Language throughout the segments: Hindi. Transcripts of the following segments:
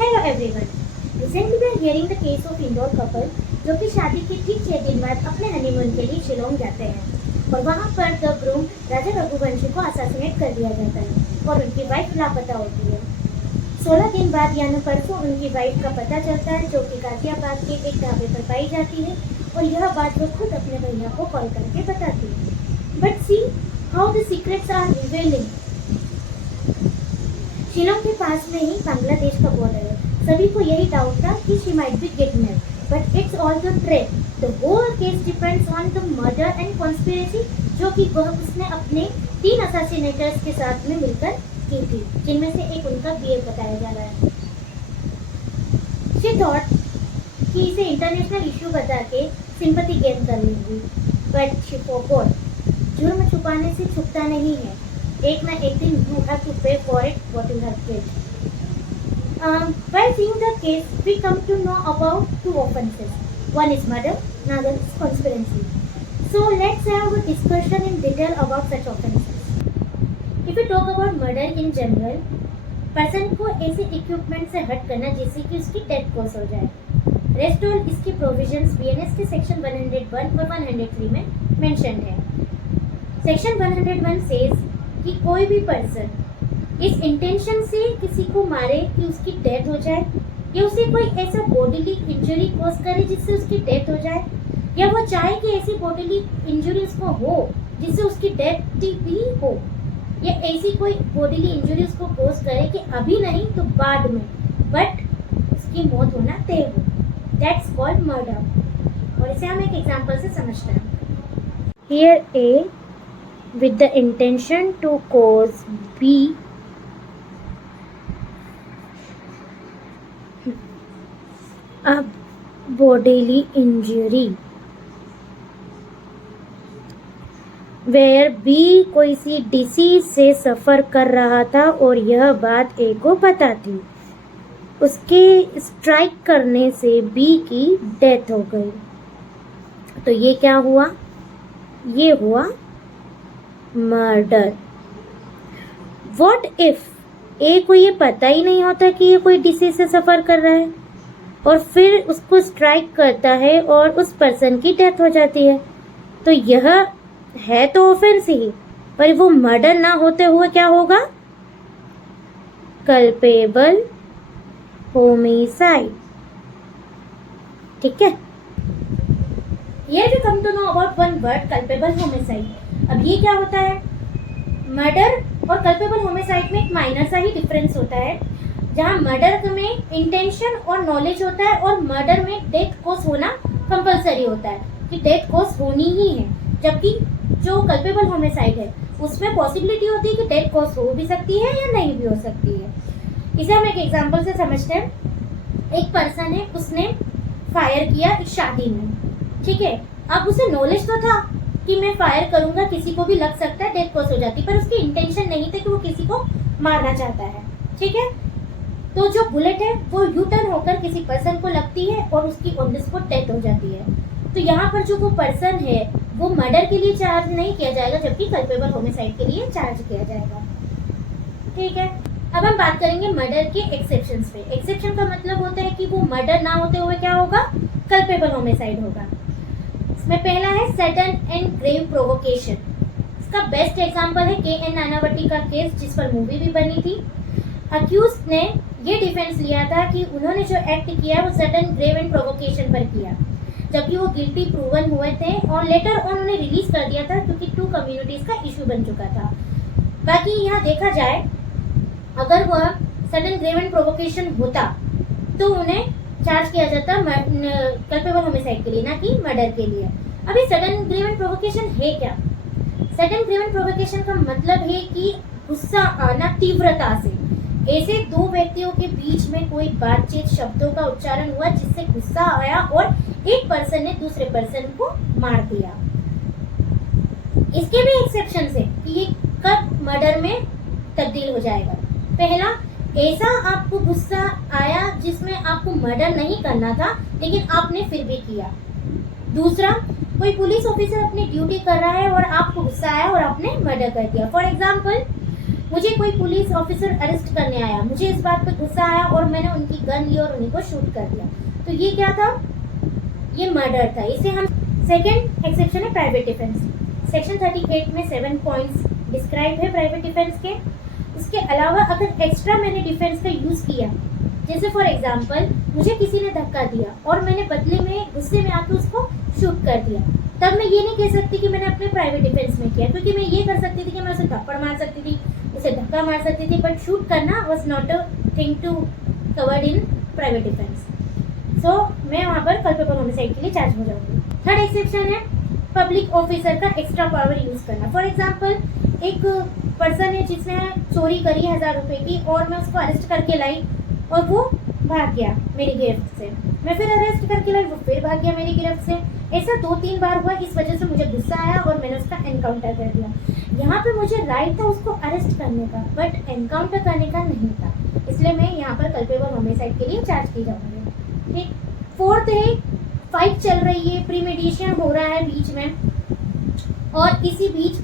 Hello everyone. Recently we are hearing the case of Indore couple जो कि शादी के ठीक 6 दिन बाद अपने हनीमून के लिए शिलोंग जाते हैं और वहाँ पर द ग्रूम राजा रघुवंशी को असैसिनेट कर दिया जाता है और उनकी वाइफ लापता होती है। 16 दिन बाद यानी परसों उनकी वाइफ का पता चलता है जो कि गाजियाबाद के एक ढाबे पर पाई जाती है और यह बात वो खुद अपने भैया को कॉल करके बताती है। But see how the secrets are revealing. Shillong के पास में ही बांग्लादेश का बॉर्डर है। सभी को यही डाउट था कि she might be kidnapped, but it's all the trap. The whole case depends on the murder and conspiracy जो कि वह उसने अपने 3 असैसिनेटर्स के साथ में मिलकर की थी, जिनमें से एक उनका बीए बताया जा रहा है। शी थॉट कि इसे इंटरनेशनल इशू बता के सिंपैथी गेन कर लेंगी, बट शी फॉरगॉट जुर्म छुपाने से छुपता नहीं है। एक ना एक दिन you have to pay for it what you have killed. While seeing the case, we come to know about 2 offences. One is murder, another is conspiracy. So let's have a discussion in detail about such offences. If we talk about murder in general, person को ऐसे इक्विपमेंट से हट करना जिससे कि उसकी डेथ कॉज हो जाए। रेस्ट ऑल इसकी प्रोविजंस बीएनएस के सेक्शन 101 और 103 में मेंशन है। सेक्शन 101 सेज कि कोई भी पर्सन इस इंटेंशन से किसी को मारे कि उसकी डेथ हो जाए या उसे कोई ऐसा बॉडीली इंजरी कॉज करे जिससे उसकी डेथ हो जाए, या वो चाहे कि ऐसी बॉडीली इंजरी उसको हो जिससे उसकी डेथ भी हो, या ऐसी कोई बॉडीली इंजरी उसको कॉज करे कि अभी नहीं तो बाद में बट उसकी मौत होना तय हो, दैट्स कॉल्ड मर्डर। और इसे हम एक एग्जांपल से समझते हैं। Here A with the intention to cause B a bodily injury where B कोई सी डिसीज से सफ़र कर रहा था और यह बात A को पता थी। उसके स्ट्राइक करने से B की डेथ हो गई। तो ये क्या हुआ? ये हुआ मर्डर। वॉट इफ ए को ये पता ही नहीं होता कि ये कोई डिसीज से सफ़र कर रहा है और फिर उसको स्ट्राइक करता है और उस पर्सन की डेथ हो जाती है? तो यह है तो ऑफेंस ही, पर वो मर्डर ना होते हुए क्या होगा? Culpable homicide. ठीक है, Here we come to know about one word, culpable homicide. अब ये क्या होता है? मर्डर और कल्पेबल होमिसाइड में एक माइनर सा ही डिफरेंस होता है, जहाँ मर्डर में इंटेंशन और नॉलेज होता है और मर्डर में डेथ कॉज होना कंपलसरी होता है कि डेथ कॉज होनी ही है, जबकि जो कल्पेबल होमिसाइड है उसमें पॉसिबिलिटी होती है कि डेथ कॉज हो भी सकती है या नहीं भी हो सकती है। इसे हम एक एग्जाम्पल से समझते हैं। एक पर्सन है, उसने फायर किया इस शादी में, ठीक है। अब उसे नॉलेज तो था कि मैं फायर करूंगा किसी को भी लग सकता है, डेथ कॉज हो जाती, पर उसकी इंटेंशन नहीं था कि वो किसी को मारना चाहता है, ठीक है। तो जो बुलेट है वो यू टर्न होकर किसी पर्सन को लगती है और उसकी ऑन द स्पॉट डेथ हो जाती है। तो यहाँ पर जो वो पर्सन है वो मर्डर के लिए चार्ज नहीं किया जाएगा, जबकि कल्पेबल होमिसाइड के लिए चार्ज किया जाएगा, ठीक है। अब हम बात करेंगे मर्डर के एक्सेप्शंस पे। एक्सेप्शन का मतलब होता है कि वो मर्डर ना होते हुए क्या होगा? कल्पेबल होमिसाइड होगा। इसमें पहला है सडन एंड ग्रेव प्रोवोकेशन। इसका बेस्ट एग्जांपल है के.एन. नानावटी का केस, जिस पर मूवी भी बनी थी। अक्यूज्ड ने ये डिफेंस लिया था कि उन्होंने जो एक्ट किया वो सडन ग्रेव एंड प्रोवोकेशन पर किया, जबकि वो गिल्टी प्रूवन हुए थे और लेटर ऑन उन्हें रिलीज कर दिया था क्योंकि 2 कम्युनिटीज का इशू बन चुका था। बाकी यहाँ देखा जाए, अगर वह सडन ग्रेव एंड प्रोवोकेशन होता तो उन्हें चार्ज किया जाता कल्पेबल होमिसाइड के लिए, ना कि मर्डर के लिए। अभी सडन ग्रेव एंड प्रोवोकेशन है क्या? सडन ग्रेव एंड प्रोवोकेशन का मतलब है कि गुस्सा आना तीव्रता से। ऐसे 2 व्यक्तियों के बीच में कोई बातचीत, शब्दों का उच्चारण हुआ जिससे गुस्सा आया और एक पर्सन ने दूसरे पर्सन को मार दिया। इसके भी एक्सेप्शन है कि ये कब मर्डर में तब्दील हो जाएगा। पहला, ऐसा आपको गुस्सा आया जिसमें आपको मर्डर नहीं करना था लेकिन आपने फिर भी किया। दूसरा, कोई पुलिस ऑफिसर अपनी ड्यूटी कर रहा है और आपको गुस्सा आया और आपने मर्डर कर दिया। फॉर एग्जाम्पल, मुझे कोई पुलिस ऑफिसर अरेस्ट करने आया, मुझे इस बात पे गुस्सा आया और मैंने उनकी गन ली और उन्हीं को शूट कर दिया, तो ये क्या था, ये मर्डर था। इसे हम सेकंड एक्सेप्शन है प्राइवेट डिफेंस। सेक्शन 38 में 7 पॉइंट्स डिस्क्राइब है प्राइवेट डिफेंस के। उसके अलावा अगर एक्स्ट्रा मैंने डिफेंस का यूज किया, जैसे फॉर एग्जांपल मुझे किसी ने धक्का दिया और मैंने बदले में गुस्से में आकर उसको शूट कर दिया, तब मैं ये नहीं कह सकती कि मैंने अपने प्राइवेट डिफेंस में किया, क्योंकि मैं ये कर सकती थी कि मैं उसे थप्पड़ मार सकती थी, उसे धक्का मार सकती थी, बट शूट करना was not a thing to covered in private defence. So मैं वहाँ पर कल्पेबल होमिसाइड के लिए चार्ज हो जाऊंगी। थर्ड एक्सेप्शन है पब्लिक ऑफिसर का एक्स्ट्रा पावर यूज करना। फॉर एग्जाम्पल एक पर्सन है जिसने चोरी करी 1000 रुपये की और मैं उसको अरेस्ट करके लाई और वो भाग गया मेरी गिरफ्त से, मैं फिर अरेस्ट करके लाई, वो फिर भाग गया मेरी गिरफ्त से। ऐसा 2-3 बार हुआ, इस वजह से मुझे गुस्सा आया और मैंने उसका एनकाउंटर कर दिया। यहाँ पे मुझे राइट था उसको अरेस्ट करने का, बट एनकाउंटर करने का नहीं था, इसलिए मैं यहाँ पर कल्पेबल होमिसाइड के लिए चार्ज की जाऊंगी। ठीक। फोर्थ है फाइट चल रही है, प्रीमेडिटेशन हो रहा है बीच में, और इसी बीच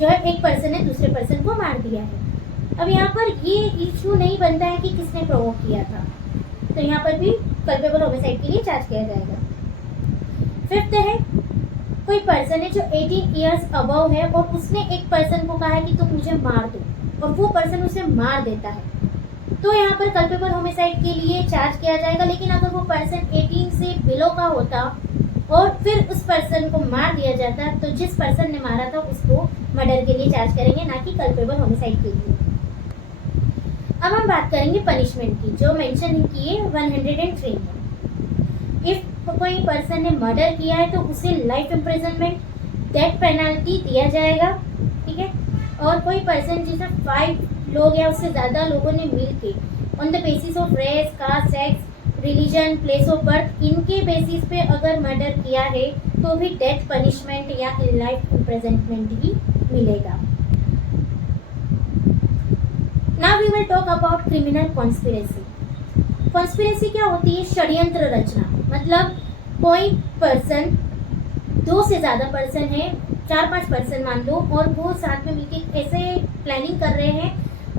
जो है एक पर्सन ने दूसरे पर्सन को मार दिया है। अब यहाँ पर ये इशू नहीं बनता है कि किसने प्रोवोक किया था, तो यहाँ पर भी कल्पेबल होमिसाइड के लिए चार्ज किया जाएगा। फिफ्थ है कोई पर्सन है जो 18 इयर्स अबव है और उसने एक पर्सन को कहा है कि तुम मुझे मार दो, और वो पर्सन उसे मार देता है, तो यहाँ पर कल्पेबल होमिसाइड के लिए चार्ज किया जाएगा। लेकिन अगर वो पर्सन 18 से बिलो का होता और फिर उस पर्सन को मार दिया जाता, तो जिस पर्सन ने मारा था उसको मर्डर के लिए चार्ज करेंगे, ना कि कल्पेबल होमिसाइड के लिए। अब हम बात करेंगे पनिशमेंट की, जो मेंशन की है 103 में। इफ कोई पर्सन ने मर्डर किया है तो उसे लाइफ इम्प्रिजनमेंट, डेथ पेनल्टी दिया जाएगा। ठीक है। और कोई पर्सन जिसे 5 लोग या उससे ज़्यादा लोगों ने मिल के on the basis of race, caste, sex, religion, place of birth, इनके बेसिस पे अगर मर्डर किया है तो भी डेथ पनिशमेंट या लाइफ इम्प्रिजनमेंट ही मिलेगा। Now we will talk about criminal conspiracy. Conspiracy क्या होती है? षड्यंत्र रचना। मतलब कोई पर्सन, 2 से ज़्यादा पर्सन है, 4-5 पर्सन मान लो, और वो साथ में मिलकर ऐसे प्लानिंग कर रहे हैं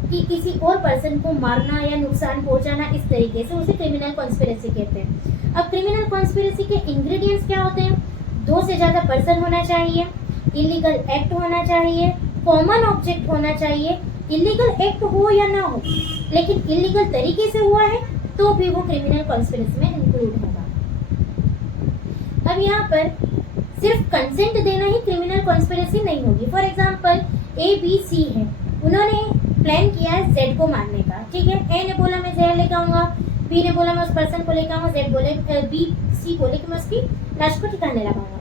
कि किसी और पर्सन को मारना या नुकसान पहुंचाना, इस तरीके से उसे क्रिमिनल कॉन्स्पिरेसी कहते हैं। अब क्रिमिनल कॉन्स्पिरेसी के इंग्रेडिएंट्स क्या होते हैं? 2 से ज़्यादा पर्सन होना चाहिए, इलीगल एक्ट होना चाहिए, कॉमन ऑब्जेक्ट होना चाहिए। इलीगल एक्ट हो या ना हो, लेकिन इलीगल तरीके से हुआ है तो भी वो क्रिमिनल कॉन्स्पिरेसी में इंक्लूड होगा। अब यहाँ पर सिर्फ कंसेंट देना ही क्रिमिनल कॉन्स्पिरेसी नहीं होगी। फॉर एग्जांपल ABC है, उन्होंने प्लान किया है Z को मारने का। ठीक है। A ने बोला मैं जहर लेकर आऊंगा, B ने बोला मैं उस पर्सन को लेकर आऊंगा, Z बोले C बोले कि मैं उसकी लाश को ठिकाने लगाऊंगा।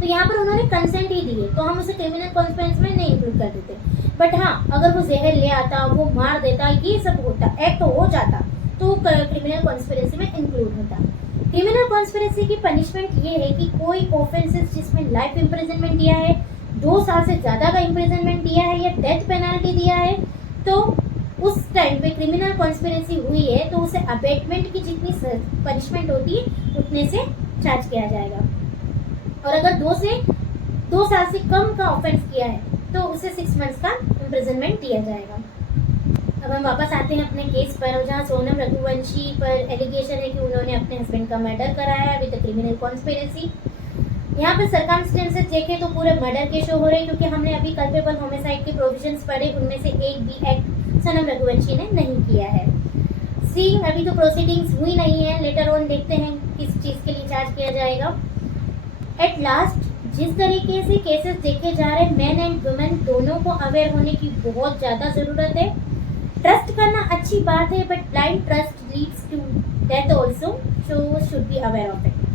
तो यहाँ पर उन्होंने कंसेंट ही दी है, तो हम उसे क्रिमिनल कॉन्स्पिरेसी में नहीं इंक्लूड कर देते। बट हाँ, अगर वो जहर ले आता, वो मार देता, ये सब होता, एक्ट हो जाता, तो क्रिमिनल कॉन्स्पिरेसी में इंक्लूड होता। क्रिमिनल कॉन्स्पिरेसी की पनिशमेंट ये है कि कोई ऑफेंसेस जिसमें लाइफ इम्प्रिजनमेंट दिया है, 2 साल से ज़्यादा का इम्प्रिजनमेंट दिया है या डेथ पेनल्टी दिया है, तो उस टाइम पे क्रिमिनल कॉन्स्पिरेसी हुई है तो उसे अबेटमेंट की जितनी पनिशमेंट होती है उतने से चार्ज किया जाएगा। और अगर 2 साल से कम का ऑफेंस किया है तो उसे 6 मंथ्स का इम्प्रिजनमेंट दिया जाएगा। अब हम वापस आते हैं अपने केस पर, जहाँ सोनम रघुवंशी पर एलिगेशन है कि उन्होंने अपने हस्बैंड का मर्डर कराया विद क्रिमिनल कॉन्स्पिरेसी। यहाँ पर सर्कमस्टेंसेस देखें तो पूरे मर्डर के शो हो रहे हैं, क्योंकि हमने अभी कल्पेबल होमिसाइड के प्रोविजंस पढ़े, उनमें से एक भी एक्ट सोनम रघुवंशी ने नहीं किया है। सीइंग अभी तो प्रोसीडिंग्स हुई नहीं है, लेटर ऑन देखते हैं किस चीज़ के लिए चार्ज किया जाएगा। एट लास्ट जिस तरीके से केसेस देखे जा रहे हैं, मेन एंड वुमेन दोनों को अवेयर होने की बहुत ज़्यादा ज़रूरत है। ट्रस्ट करना अच्छी बात है, but blind trust leads to death also, so should be aware of it.